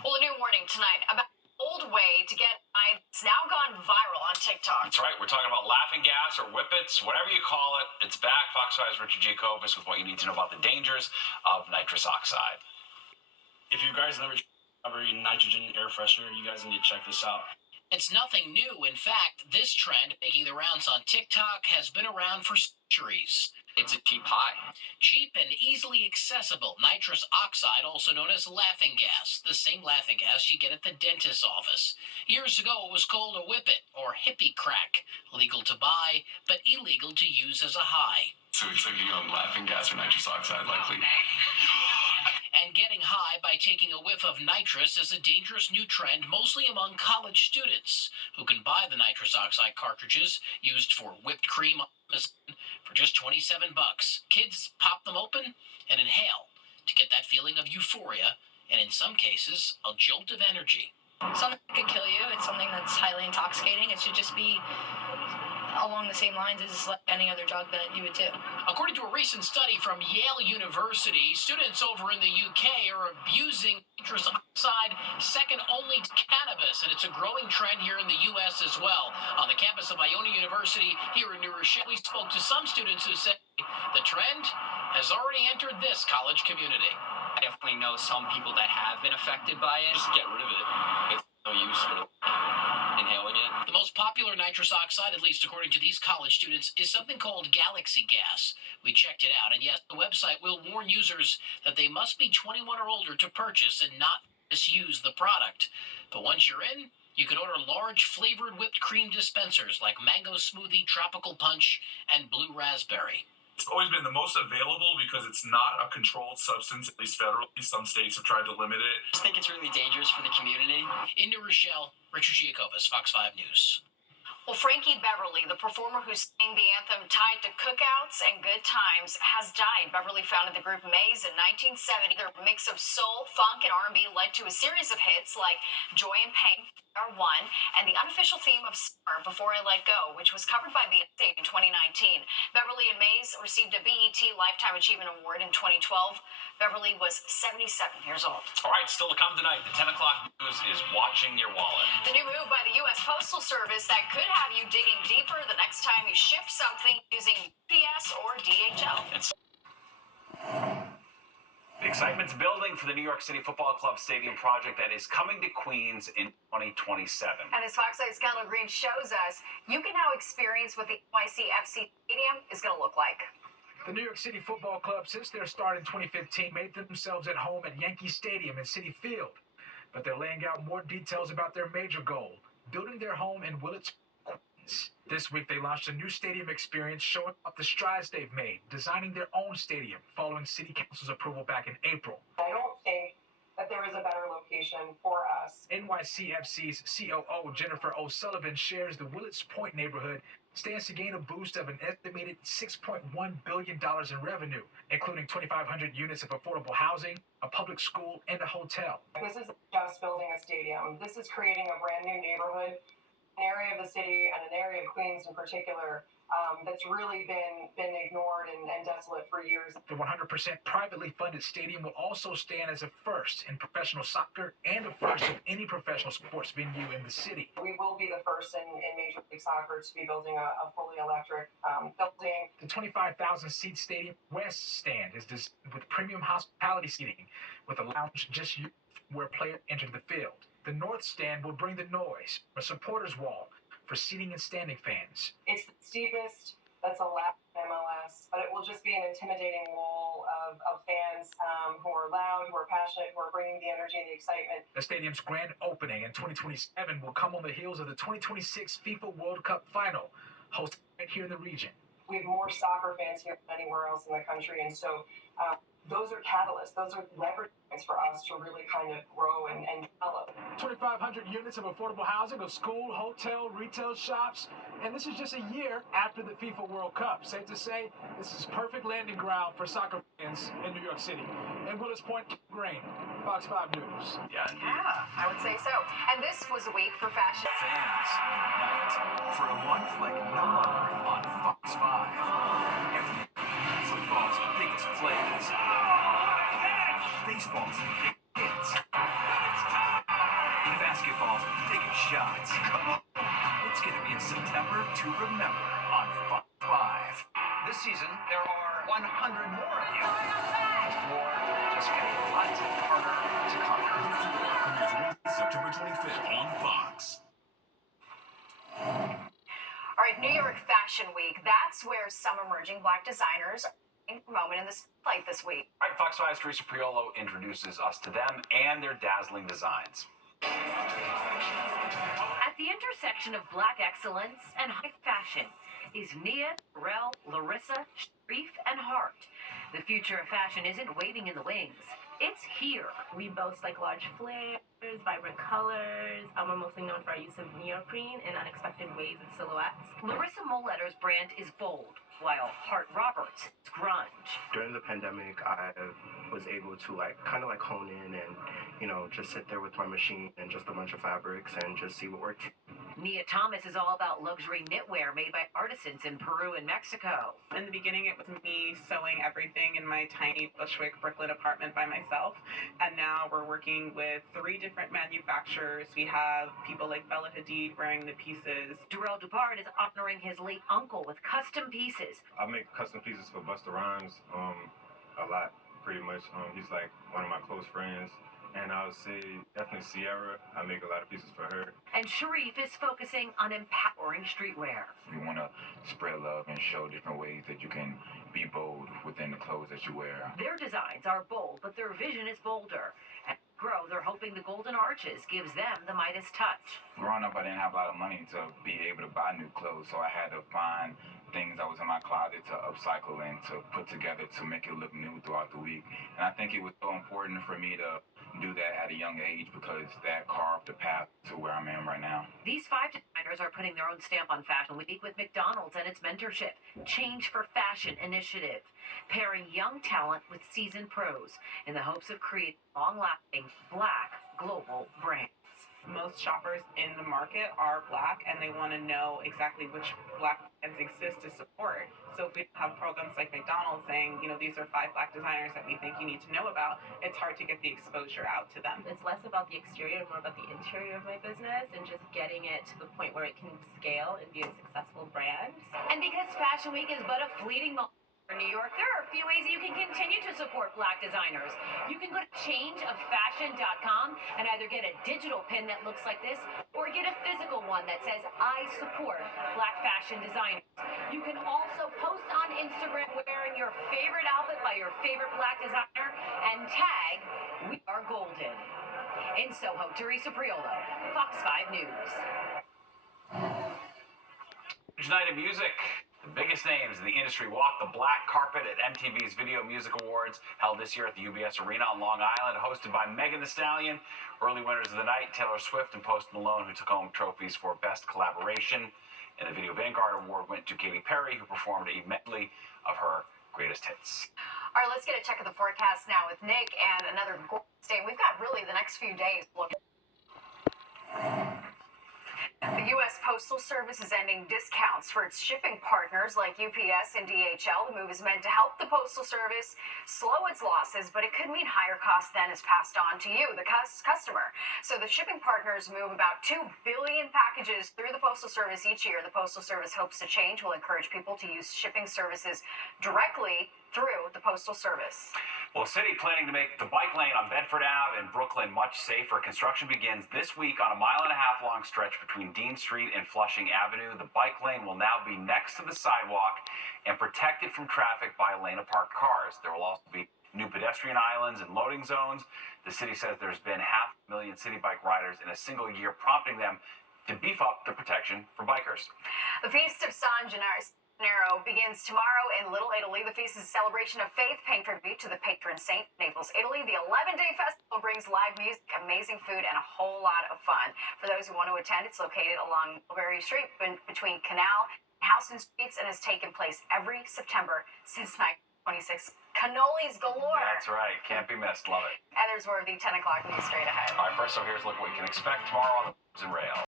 Well, a new warning tonight about an old way to get high that's now gone viral on TikTok. That's right. We're talking about laughing gas or whippets, whatever you call it. It's back. Fox 5's Richard Jacobus with what you need to know about the dangers of nitrous oxide. If you guys never tried nitrogen air freshener, you guys need to check this out. It's nothing new. In fact, this trend making the rounds on TikTok has been around for centuries. It's a cheap high. Cheap and easily accessible nitrous oxide, also known as laughing gas, the same laughing gas you get at the dentist's office. Years ago, it was called a whippet or hippie crack, legal to buy, but illegal to use as a high. So you're thinking of laughing gas or nitrous oxide likely? And getting high by taking a whiff of nitrous is a dangerous new trend, mostly among college students, who can buy the nitrous oxide cartridges used for whipped cream on Amazon for just $27. Kids pop them open and inhale to get that feeling of euphoria, and in some cases, a jolt of energy. Something could kill you. It's something that's highly intoxicating. It should just be along the same lines as like any other drug that you would do. According to a recent study from Yale University, students over in the UK are abusing nitrous oxide second only to cannabis, and it's a growing trend here in the US as well. On the campus of Iona University here in New Rochelle, we spoke to some students who said the trend has already entered this college community. I definitely know some people that have been affected by it. Just get rid of it. It's no use for inhaling it. The most popular nitrous oxide, at least according to these college students, is something called Galaxy Gas. We checked it out, and yes, the website will warn users that they must be 21 or older to purchase and not misuse the product. But once you're in, you can order large flavored whipped cream dispensers like mango smoothie, tropical punch, and blue raspberry. It's always been the most available because it's not a controlled substance, at least federally. Some states have tried to limit it. I just think it's really dangerous for the community. In New Rochelle, Richard Jacobus, Fox 5 News. Well, Frankie Beverly, the performer who sang the anthem tied to cookouts and good times, has died. Beverly founded the group Maze in 1970. Their mix of soul, funk, and R&B led to a series of hits like Joy and Pain are one, and the unofficial theme of Summer, Before I Let Go, which was covered by Beyonce in 2019. Beverly and Maze received a BET Lifetime Achievement Award in 2012. Beverly was 77 years old. All right, still to come tonight. The 10 o'clock news is Watching Your Wallet. The new move by the U.S. Postal Service that could have you digging deeper the next time you ship something using UPS or DHL. The excitement's building for the New York City Football Club Stadium project that is coming to Queens in 2027. And as Fox 8's Kendall Green shows us, you can now experience what the NYCFC Stadium is going to look like. The New York City Football Club, since their start in 2015, made themselves at home at Yankee Stadium and Citi Field. But they're laying out more details about their major goal, building their home in Willits, Queens. This week, they launched a new stadium experience showing off the strides they've made, designing their own stadium following City Council's approval back in April. I don't think that there is a better location for us. NYCFC's COO, Jennifer O'Sullivan, shares the Willits Point neighborhood stands to gain a boost of an estimated $6.1 billion in revenue, including 2,500 units of affordable housing, a public school, and a hotel. This isn't just building a stadium. This is creating a brand new neighborhood, an area of the city and an area of Queens in particular that's really been ignored and desolate for years. The 100% privately funded stadium will also stand as a first in professional soccer and a first of any professional sports venue in the city. We will be the first in Major League Soccer to be building a fully electric building. The 25,000-seat Stadium West stand is designed with premium hospitality seating with a lounge just where players enter the field. The North Stand will bring the noise, a supporters wall for seating and standing fans. It's the steepest that's allowed in MLS, but it will just be an intimidating wall of fans who are loud, who are passionate, who are bringing the energy and the excitement. The stadium's grand opening in 2027 will come on the heels of the 2026 FIFA World Cup final, hosted right here in the region. We have more soccer fans here than anywhere else in the country, and so those are catalysts, those are leverage points for us to really kind of grow and develop. 2,500 units of affordable housing, a school, hotel, retail shops, and this is just a year after the FIFA World Cup. Safe to say, this is perfect landing ground for soccer fans in New York City. In Willits Point, Green, Fox 5 News. Yeah, I would say so. And this was a week for fashion. Fans unite for a month like no other on Fox 5. Football's biggest plays. Baseball's big hits. basketballs taking shots. Come on. It's going to be a September to remember on Fox 5. This season, there are 100 more of you. War just getting a lot harder to conquer. Premieres September 25th on Fox. All right, New York Fashion Week. That's where some emerging Black designers are in the moment in the spotlight this week. All right, Fox 5's Teresa Priolo introduces us to them and their dazzling designs. At the intersection of Black excellence and high fashion is Nia, Rel, Larissa, Sharif, and Hart. The future of fashion isn't waiting in the wings. It's here. We boast like large flares, vibrant colors. We're mostly known for our use of neoprene in unexpected ways and silhouettes. Larissa Moletter's brand is bold, while Hart Roberts is grunge. During the pandemic, I was able to kind of hone in and, just sit there with my machine and just a bunch of fabrics and just see what worked. Nia Thomas is all about luxury knitwear made by artisans in Peru and Mexico. In the beginning, it was me sewing everything in my tiny Bushwick bricklet apartment by myself. And now we're working with 3 different manufacturers. We have people like Bella Hadid wearing the pieces. Durrell Dupart is honoring his late uncle with custom pieces. I make custom pieces for Busta Rhymes a lot, pretty much. He's like one of my close friends. And I would say definitely Sierra. I make a lot of pieces for her. And Sharif is focusing on empowering streetwear. We want to spread love and show different ways that you can be bold within the clothes that you wear. Their designs are bold, but their vision is bolder. At Grow, they're hoping the Golden Arches gives them the Midas touch. Growing up, I didn't have a lot of money to be able to buy new clothes, so I had to find things that was in my closet to upcycle and to put together to make it look new throughout the week. And I think it was so important for me to do that at a young age because that carved the path to where I'm at right now. These 5 designers are putting their own stamp on Fashion Week with McDonald's and its mentorship, Change for Fashion initiative, pairing young talent with seasoned pros in the hopes of creating long-lasting Black global brands. Most shoppers in the market are Black, and they want to know exactly which Black brands exist to support. So if we have programs like McDonald's saying, these are 5 Black designers that we think you need to know about, it's hard to get the exposure out to them. It's less about the exterior, more about the interior of my business and just getting it to the point where it can scale and be a successful brand. And because Fashion Week is but a fleeting moment in New York, there are a few ways you can continue to support Black designers. You can go to changeoffashion.com and either get a digital pin that looks like this or get a physical one that says, I support Black fashion designers. You can also post on Instagram wearing your favorite outfit by your favorite Black designer and tag We Are Golden. In Soho, Teresa Priolo, Fox 5 News. Tonight in music. The biggest names in the industry walked the black carpet at MTV's Video Music Awards, held this year at the UBS Arena on Long Island, hosted by Megan Thee Stallion. Early winners of the night, Taylor Swift and Post Malone, who took home trophies for Best Collaboration. And the Video Vanguard Award went to Katy Perry, who performed a medley of her greatest hits. All right, let's get a check of the forecast now with Nick and another gorgeous day. We've got really the next few days looking. The U.S. Postal Service is ending discounts for its shipping partners like UPS and DHL. The move is meant to help the Postal Service slow its losses, but it could mean higher costs than is passed on to you, the customer. So the shipping partners move about 2 billion packages through the Postal Service each year. The Postal Service hopes the change will encourage people to use shipping services directly through the Postal Service. Well, city planning to make the bike lane on Bedford Ave in Brooklyn much safer. Construction begins this week on a 1.5 mile long stretch between Dean Street and Flushing Avenue. The bike lane will now be next to the sidewalk and protected from traffic by a lane of parked cars. There will also be new pedestrian islands and loading zones. The city says there's been 500,000 city bike riders in a single year, prompting them to beef up the protection for bikers. The Feast of San Gennaro begins tomorrow in Little Italy. The feast is a celebration of faith, paying tribute to the patron saint of Naples, Italy. The 11-day festival brings live music, amazing food, and a whole lot of fun. For those who want to attend, it's located along Mulberry Street between Canal and Houston Streets and has taken place every September since 1926. Cannolis galore. That's right. Can't be missed. Love it. And there's more of the 10 o'clock news straight ahead. All right, first, so here's a look at what you can expect tomorrow on the News and Rail.